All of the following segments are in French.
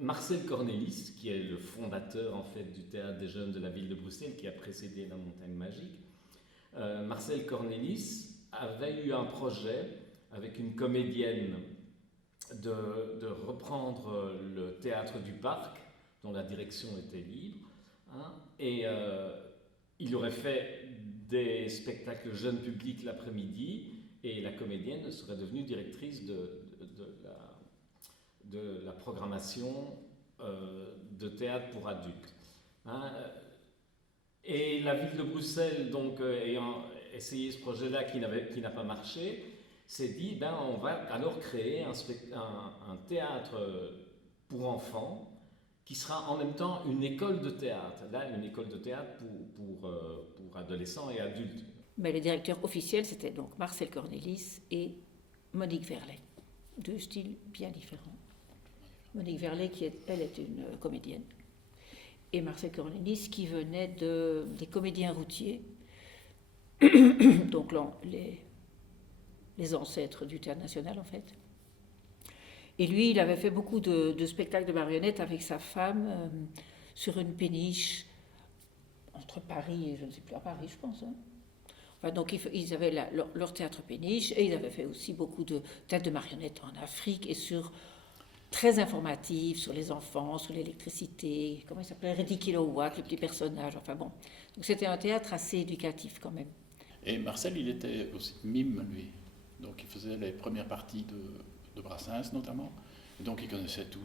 Marcel Cornelis, qui est le fondateur en fait du théâtre des jeunes de la ville de Bruxelles, qui a précédé la Montagne Magique, Marcel Cornelis avait eu un projet avec une comédienne de reprendre le théâtre du Parc, dont la direction était libre, hein, et il aurait fait des spectacles jeunes publics l'après-midi, et la comédienne serait devenue directrice de la programmation de théâtre pour adultes. Hein. Et la ville de Bruxelles, donc, ayant essayé ce projet-là qui n'a pas marché, s'est dit, on va alors créer un théâtre pour enfants qui sera en même temps une école de théâtre. Là, une école de théâtre pour adolescents et adultes. Mais les directeurs officiels, c'était donc Marcel Cornelis et Monique Verlet. Deux styles bien différents. Monique Verlet, elle est une comédienne. Et Marcel Cornelis, qui venait des comédiens routiers, donc les ancêtres du Théâtre National, en fait. Et lui, il avait fait beaucoup de spectacles de marionnettes avec sa femme sur une péniche entre Paris et, je ne sais plus, à Paris, je pense. Hein. Enfin, donc, ils avaient leur théâtre péniche, et ils avaient fait aussi beaucoup de théâtre de marionnettes en Afrique, et très informatif sur les enfants, sur l'électricité, comment il s'appelait, Reddy Kilowatt, le petit personnage, enfin bon. Donc, c'était un théâtre assez éducatif quand même. Et Marcel, il était aussi mime, lui. Donc, il faisait les premières parties de Brassens, notamment. Et donc, il connaissait tous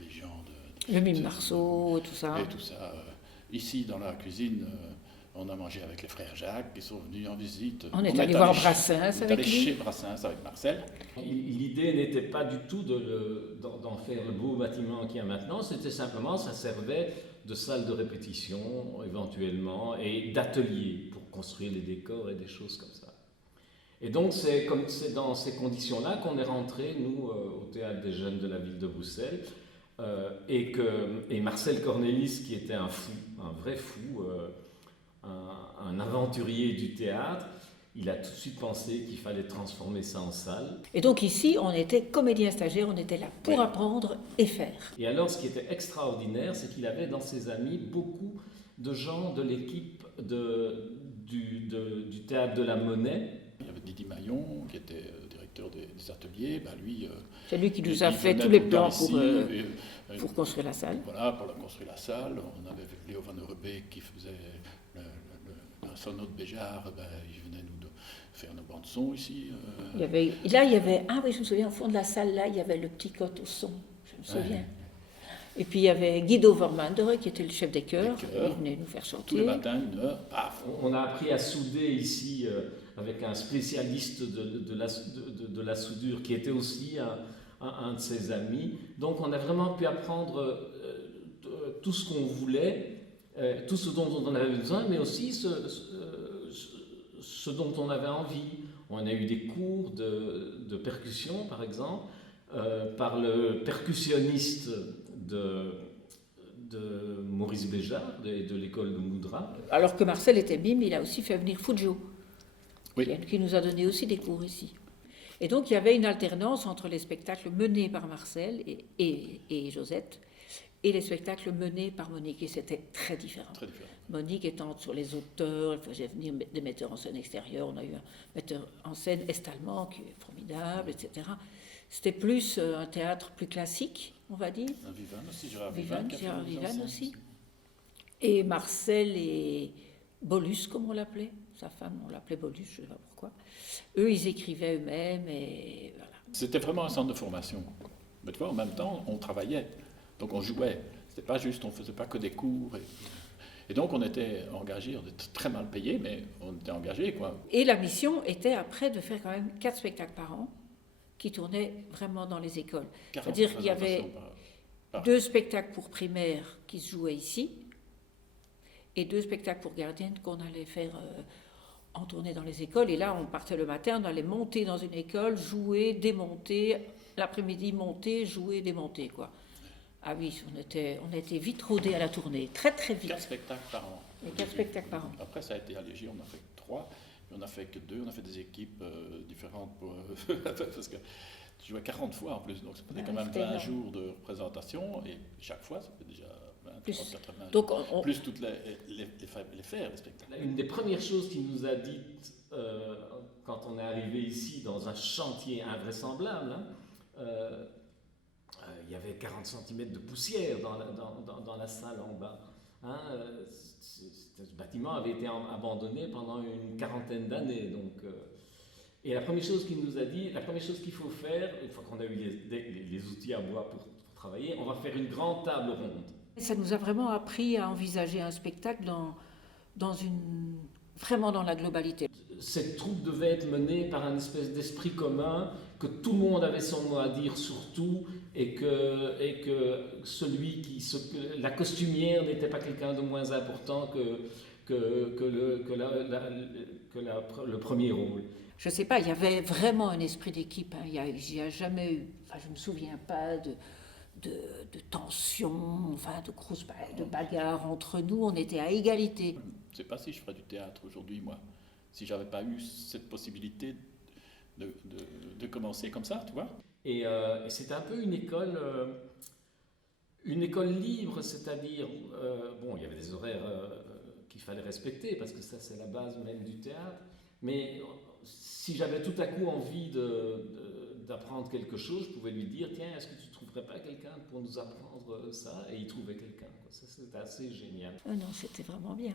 les gens le mime Marceau, tout ça. Et tout ça. Ici, dans la cuisine, on a mangé avec les frères Jacques, qui sont venus en visite. On est allé voir Brassens avec lui. Chez Brassens avec Marcel. L'idée n'était pas du tout d'en faire le beau bâtiment qu'il y a maintenant, c'était simplement, ça servait de salle de répétition, éventuellement, et d'atelier pour construire les décors et des choses comme ça. Et donc, c'est dans ces conditions-là qu'on est rentré, nous, au Théâtre des Jeunes de la ville de Bruxelles, et Marcel Cornelis, qui était un fou, un vrai fou, un aventurier du théâtre, il a tout de suite pensé qu'il fallait transformer ça en salle. Et donc ici, on était comédiens stagiaires, on était là pour apprendre et faire. Et alors, ce qui était extraordinaire, c'est qu'il avait dans ses amis beaucoup de gens de l'équipe du théâtre de la Monnaie. Il y avait Didi Maillon, qui était directeur des ateliers. Lui, c'est lui qui nous a fait tous les plans pour construire la salle. Voilà, pour construire la salle. On avait Léo Van Eurbeek qui faisait un sono de Béjart. Il venait nous faire nos bandes son ici. Il y avait, ah oui, je me souviens, au fond de la salle, là, il y avait le petit cote au son, je me souviens. Ouais. Et puis il y avait Guido Vermandere qui était le chef des chœurs, il venait nous faire chanter. Tous les matins, une heure, paf. On a appris à souder ici avec un spécialiste de la soudure qui était aussi un de ses amis. Donc on a vraiment pu apprendre tout ce qu'on voulait, tout ce dont on avait besoin, mais aussi ce dont on avait envie. On a eu des cours de percussion, par exemple, par le percussionniste de Maurice Béjart, de l'école de Moudra. Alors que Marcel était mime, il a aussi fait venir Foujo, oui, qui nous a donné aussi des cours ici. Et donc il y avait une alternance entre les spectacles menés par Marcel et Josette et les spectacles menés par Monique, et c'était très différent. Très différent. Monique étant sur les auteurs, elle faisait venir des metteurs en scène extérieurs, on a eu un metteur en scène est-allemand qui est formidable, etc. C'était plus un théâtre plus classique, on va dire. Un Vivanne aussi, Gérard Vivanne aussi. Et Marcel et Bolus, comme on l'appelait, sa femme, on l'appelait Bolus, je ne sais pas pourquoi. Eux, ils écrivaient eux-mêmes et voilà. C'était vraiment un centre de formation. Mais tu vois, en même temps, on travaillait, donc on jouait. C'était pas juste, on faisait pas que des cours. Et donc on était engagés, on était très mal payés, mais on était engagés, quoi. Et la mission était après de faire quand même 4 spectacles par an, qui tournaient vraiment dans les écoles. C'est-à-dire qu'il y avait 2 spectacles pour primaire qui se jouaient ici, et 2 spectacles pour gardiennes qu'on allait faire en tournée dans les écoles. Et là, on partait le matin, on allait monter dans une école, jouer, démonter, l'après-midi monter, jouer, démonter, quoi. Ah oui, on était vite rodés à la tournée, très très vite. 4 spectacles par an. Et 4 spectacles par an. Après, ça a été allégé, on a fait 3, mais on a fait que 2, on a fait des équipes différentes parce que Je jouais 40 fois en plus, donc ça faisait Ah, quand même c'était 20 énorme. jours de représentation, et chaque fois, ça fait déjà 20, Plus. 30, 80 Donc, jours. Plus toutes les faire, les spectacles. Une des premières choses qu'il nous a dites quand on est arrivé ici dans un chantier invraisemblable, hein, il y avait 40 cm de poussière dans la salle en bas. Hein, ce bâtiment avait été abandonné pendant une quarantaine d'années. Et la première chose qu'il nous a dit, la première chose qu'il faut faire, une fois qu'on a eu les outils à bois pour travailler, on va faire une grande table ronde. Ça nous a vraiment appris à envisager un spectacle vraiment dans la globalité. Cette troupe devait être menée par un espèce d'esprit commun, que tout le monde avait son mot à dire sur tout, et que la costumière n'était pas quelqu'un de moins important que le premier rôle. Je ne sais pas, il y avait vraiment un esprit d'équipe. Hein. Il n'y a jamais eu, enfin, je ne me souviens pas de tension, enfin, de bagarres entre nous. On était à égalité. Je ne sais pas si je ferais du théâtre aujourd'hui, moi, si j'avais pas eu cette possibilité de commencer comme ça, tu vois. Et c'était un peu une école libre, c'est-à-dire, bon, il y avait des horaires qu'il fallait respecter, parce que ça, c'est la base même du théâtre, mais si j'avais tout à coup envie d'apprendre quelque chose, je pouvais lui dire, tiens, est-ce que tu ne trouverais pas quelqu'un pour nous apprendre ça? Et il trouvait quelqu'un. Ça, c'était assez génial. Non, c'était vraiment bien.